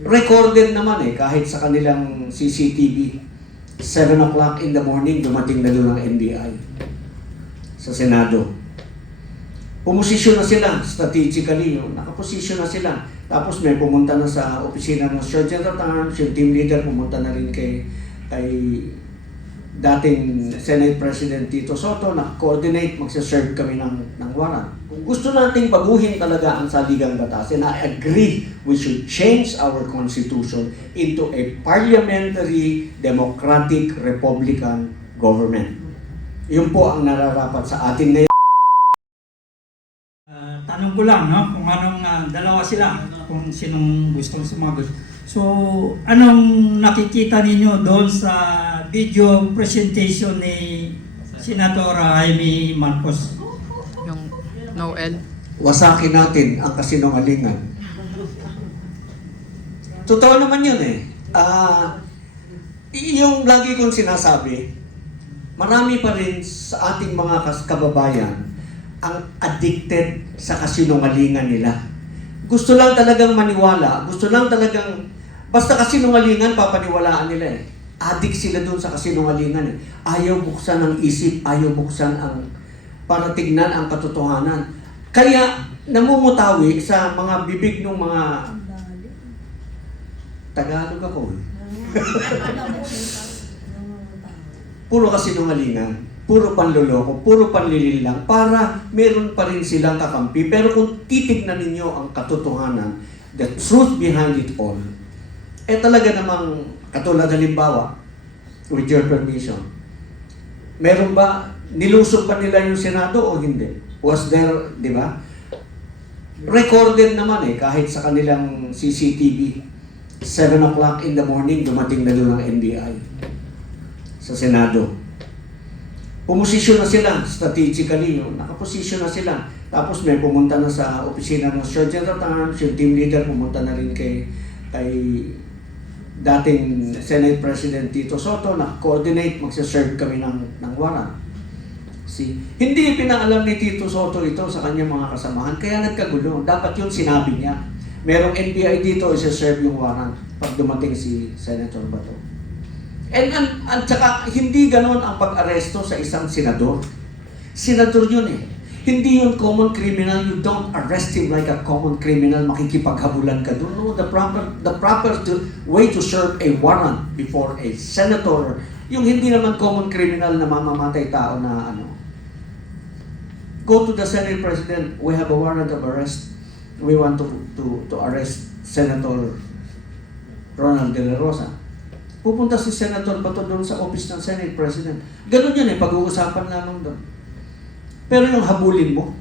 Recorded naman kahit sa kanilang CCTV. 7 o'clock in the morning, dumating na doon ang NBI sa Senado. Pumusisyon na sila, strategically, nakaposisyon na sila. Tapos may pumunta na sa opisina ng Sergeant at Arms, yung team leader pumunta na rin kay dating Senate President Tito Soto na coordinate, magsaserve kami ng warrant. Kung gusto nating baguhin talaga ang saligang batas, and I agree we should change our constitution into a parliamentary, democratic, republican government. Yun po ang nararapat sa atin ngayon. Tanong ko lang, no? Kung anong dalawa sila, kung sinong gustong sumagot. So, anong nakikita ninyo doon sa video presentation ni Senator Jaime Marcos? Yung Noel. Wasakin natin ang kasinungalingan. Totoo naman yun yung lagi kong sinasabi, marami pa rin sa ating mga kababayan ang addicted sa kasinungalingan nila. Gusto lang talagang maniwala, gusto lang talagang, basta kasinungalingan, papaniwalaan nila Addict sila dun sa kasinungalingan Ayaw buksan ang isip, ayaw buksan ang, para tignan ang katotohanan. Kaya, namumutawi sa mga bibig ng mga, Tagalog ako Puro kasinungalingan, puro panloloko, puro panlililang, para meron pa rin silang kakampi. Pero kung titignan ninyo ang katotohanan, the truth behind it all, talaga namang, katulad halimbawa, with your permission, meron ba, nilusog pa nila yung Senado o hindi? Was there, di ba? Recorded naman kahit sa kanilang CCTV. 7 o'clock in the morning, dumating na doon ang NBI sa Senado. Pumusisyon na sila, strategically, nakaposisyon na sila. Tapos may pumunta na sa opisina ng Sergeant at Arms, yung team leader pumunta na rin kay dating Senate President Tito Soto na coordinate, magsaserve kami ng warrant. Hindi pinaalam ni Tito Soto ito sa kanyang mga kasamahan, kaya nagkagulo. Dapat yun sinabi niya. Merong NBI dito, isa-serve yung warrant pag dumating si Senator Bato. At saka, hindi ganon ang pag-aresto sa isang senador. Senador yun Hindi yun common criminal. You don't arrest him like a common criminal, makikipaghabulan ka doon. No, the proper way to serve a warrant before a senator, yung hindi naman common criminal na mamamatay tao na Go to the Senate President, we have a warrant of arrest. We want to arrest Senator Ronald De La Rosa. Pupunta si Senator Bato doon sa office ng Senate President. Ganun yun pag-uusapan lamang doon. Pero yung habulin mo,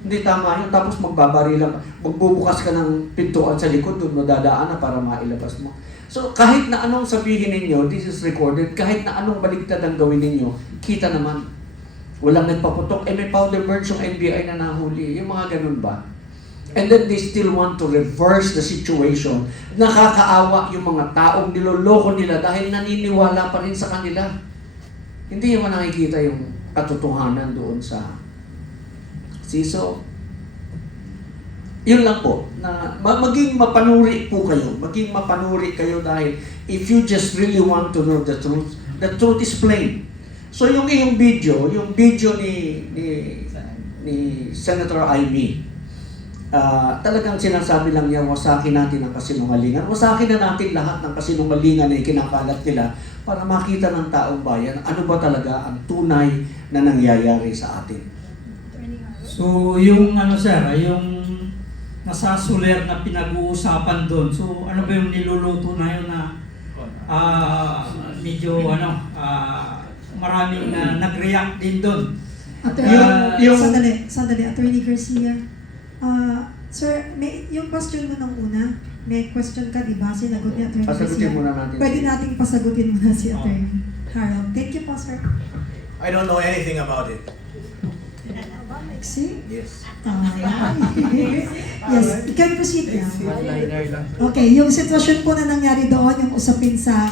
hindi tama yun. Tapos magbabari lang, magbubukas ka ng pintuan sa likod, doon mo dadaan na para mailabas mo. So kahit na anong sabihin ninyo, this is recorded, kahit na anong baligtad ang gawin ninyo, kita naman. Walang nagpaputok, may powder burns yung NBI na nahuli. Yung mga ganun ba? And then they still want to reverse the situation. Nakakaawa yung mga taong niloloko nila dahil naniniwala pa rin sa kanila. Hindi naman nakikita yung katotohanan doon sa siso. Yun lang po, na maging mapanuri po kayo. Maging mapanuri kayo dahil if you just really want to know the truth is plain. So yung video ni Senator Jaime, talagang sinasabi lang niya, wasakin natin ang kasinungalingan. Wasakin na natin lahat ng kasinungalingan na ikinakalat nila para makita ng taong bayan ano ba talaga ang tunay na nangyayari sa atin. So, yung yung nasasuler na pinag-uusapan doon, so ano ba yung niluluto na yun na medyo maraming nag-react din doon? Sandali, Attorney Garcia. Sir, yung question mo nung una, may question ka, di ba? Sinagot ni Attorney Garcia. Pasagutin muna natin. Pwede nating pasagutin muna si Attorney Harold. Thank you po, sir. I don't know anything about it. See? Yes. Yes, you can proceed now. Okay, yung sitwasyon po na nangyari doon, yung usapin sa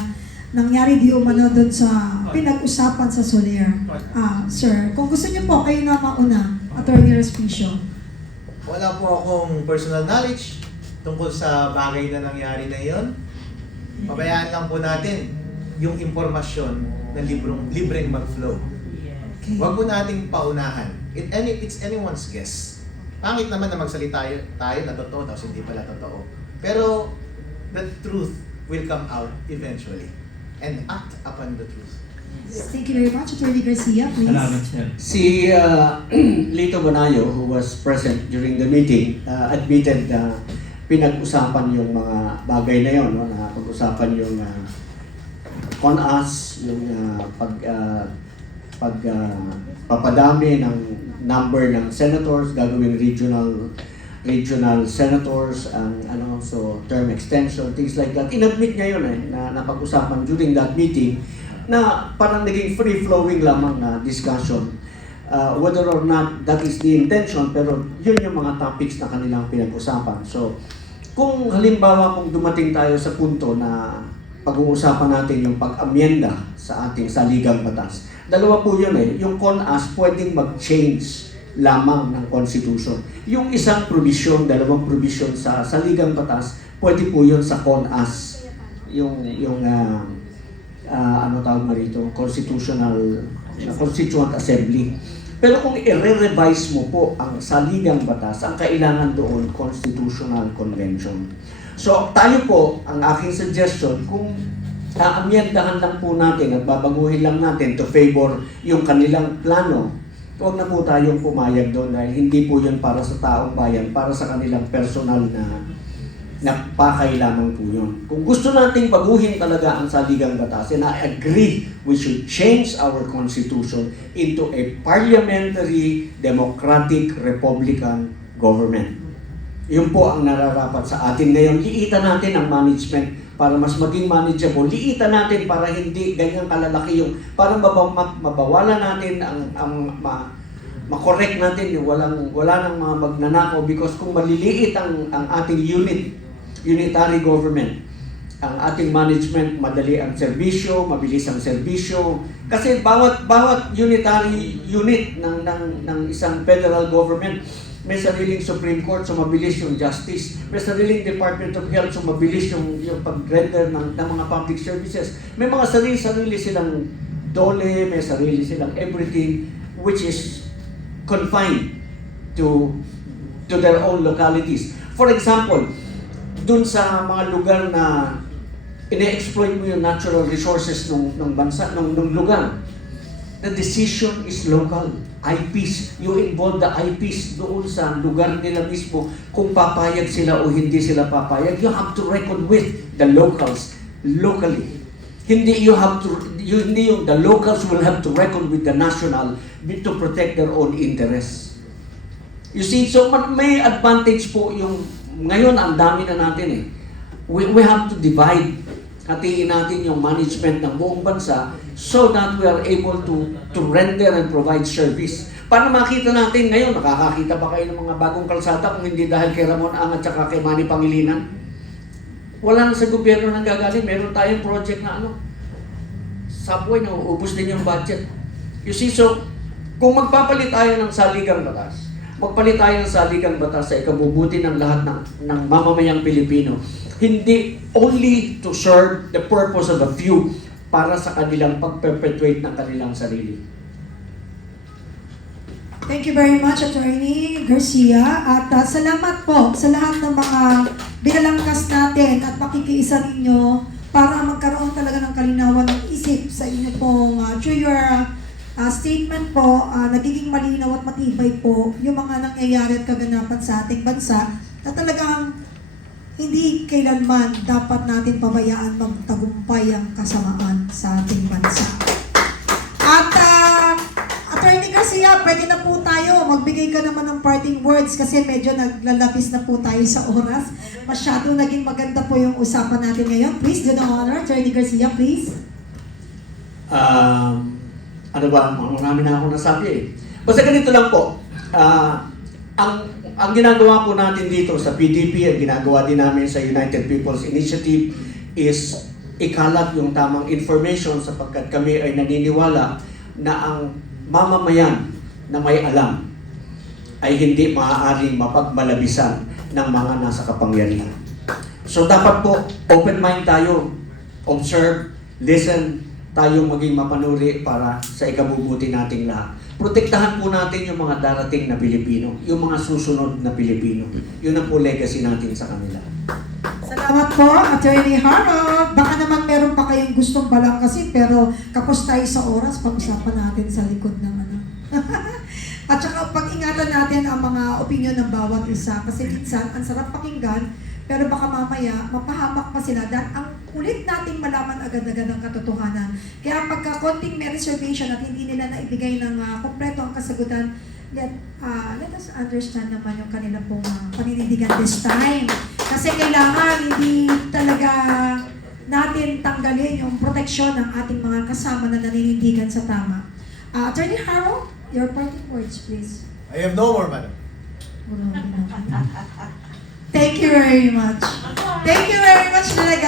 nangyari di umano doon sa pinag-usapan sa Soler. Sir, kung gusto niyo po, kayo na mauna, Attorney Respicio. Wala po akong personal knowledge tungkol sa bagay na nangyari na yon, pabayaan lang po natin yung impormasyon na libreng mag-flow. Okay. Huwag po nating paunahan. It's anyone's guess. Pangit naman na magsalita tayo na totoo tapos hindi pala totoo. Pero the truth will come out eventually and act upon the truth. Thank you very much, Attorney Garcia, please. Salamat, sir. Si Lito Bonayo, who was present during the meeting, admitted na pinag-usapan yung mga bagay na yun, no? Na pag-usapan yung CONAS, yung papadami ng number ng senators, gagawing regional senators, ang so term extension, things like that. Inadmit niya yun na napag-usapan during that meeting na parang naging free-flowing lamang na discussion. Whether or not that is the intention, pero yun yung mga topics na kanilang pinag-usapan. So, kung halimbawa kung dumating tayo sa punto na pag-uusapan natin yung pag-amyenda sa ating saligang batas, dalawa po yun yung CONAS pwedeng mag-change lamang ng Constitution. Yung isang provision, dalawang provision sa saligang batas, pwede po yun sa CONAS. Ano tawag mo rito, Constituent Assembly. Pero kung i-revise mo po ang saligang batas, ang kailangan doon, Constitutional Convention. So tayo po, ang aking suggestion, kung aamyendahan lang po natin at babaguhin lang natin to favor yung kanilang plano, huwag na po tayong pumayag doon dahil hindi po yun para sa taong bayan, para sa kanilang personal na pakay lamang po yun. Kung gusto nating baguhin talaga ang saligang batas, and I agree we should change our constitution into a parliamentary, democratic, republican government. Yun po ang nararapat sa atin ngayon. Liitan natin ang management para mas maging manageable. Liitan natin para hindi ganyan kalalaki yung, para mabawalan natin makorek natin yung wala nang mga magnanakaw, because kung maliliit ang ating unitary government, ang ating management, madali ang serbisyo, mabilis ang serbisyo. Kasi bawat unitary unit ng isang federal government, may sariling Supreme Court, so mabilis yung justice. May sariling Department of Health, so mabilis yung pag-render ng mga public services. May mga sarili silang dole, may sarili silang everything, which is confined to their own localities. For example, dun sa mga lugar na ine-exploit mo yung natural resources ng bansa, ng lugar, the decision is local. IPs, you involve the IPs doon sa lugar nila mismo kung papayag sila o hindi sila papayag. You have to reckon with the locals locally. Hindi the locals will have to reckon with the national to protect their own interests. You see, so may advantage po yung ngayon ang dami na natin We have to divide, hatiin natin yung management ng buong bansa so that we are able to render and provide service. Para makita natin ngayon, nakakakita ba kayo ng mga bagong kalsada kung hindi dahil kay Ramon Ang at saka kay Manny Pangilinan? Wala na sa gobyerno nang gagaling. Meron tayong project na subway na uubos din yung budget. You see, so kung magpapalit tayo ng saligang batas, magpalit tayo ng saligang batas sa ikabubuti ng lahat ng mamamayang Pilipino, hindi only to serve the purpose of a few para sa kanilang pag-perpetuate ng kanilang sarili. Thank you very much, Attorney Garcia. At salamat po sa lahat ng mga binalangkas natin at makikiisa ninyo para magkaroon talaga ng kalinawan ng isip sa inyo pong through your statement po, nagiging malinaw at matibay po yung mga nangyayari at kaganapan sa ating bansa na talagang hindi kailanman dapat natin pabayaan magtagumpay ang kasamaan sa ating bansa. At Attorney Garcia, pwede na po tayo. Magbigay ka naman ng parting words kasi medyo naglalapis na po tayo sa oras. Masyado naging maganda po yung usapan natin ngayon. Please do the honor. Attorney Garcia, please. Ano ba? Marami na akong nasabi Basta ganito lang po. Ang ginagawa po natin dito sa PDP, ang ginagawa din namin sa United People's Initiative is ikalat yung tamang information sapagkat kami ay naniniwala na ang mamamayan na may alam ay hindi maaaring mapagmalabisan ng mga nasa kapangyarihan. So dapat po, open mind tayo, observe, listen, tayong maging mapanuri para sa ikabubuti nating lahat. Protektahan po natin yung mga darating na Pilipino, yung mga susunod na Pilipino. Yun ang po legacy natin sa kanila. Salamat po, Attorney Harold. Baka naman meron pa kayong gustong balangkasin, pero kapos tayo sa oras, pag-usapan natin sa likod ng ano. At saka pag-ingatan natin ang mga opinion ng bawat isa. Kasi minsan, ang sarap pakinggan, pero baka mamaya, mapahamak pa sila. Dahil ang ulit nating malaman agad-agad ang katotohanan. Kaya pagka konting may reservation at hindi nila naibigay ng kompleto ang kasagutan, let us understand naman yung kanila pong paninindigan this time. Kasi kailangan hindi talaga natin tanggalin yung proteksyon ng ating mga kasama na naninindigan sa tama. Attorney Harold, your parting words, please. I have no more, madam. Thank you very much. Thank you very much, Director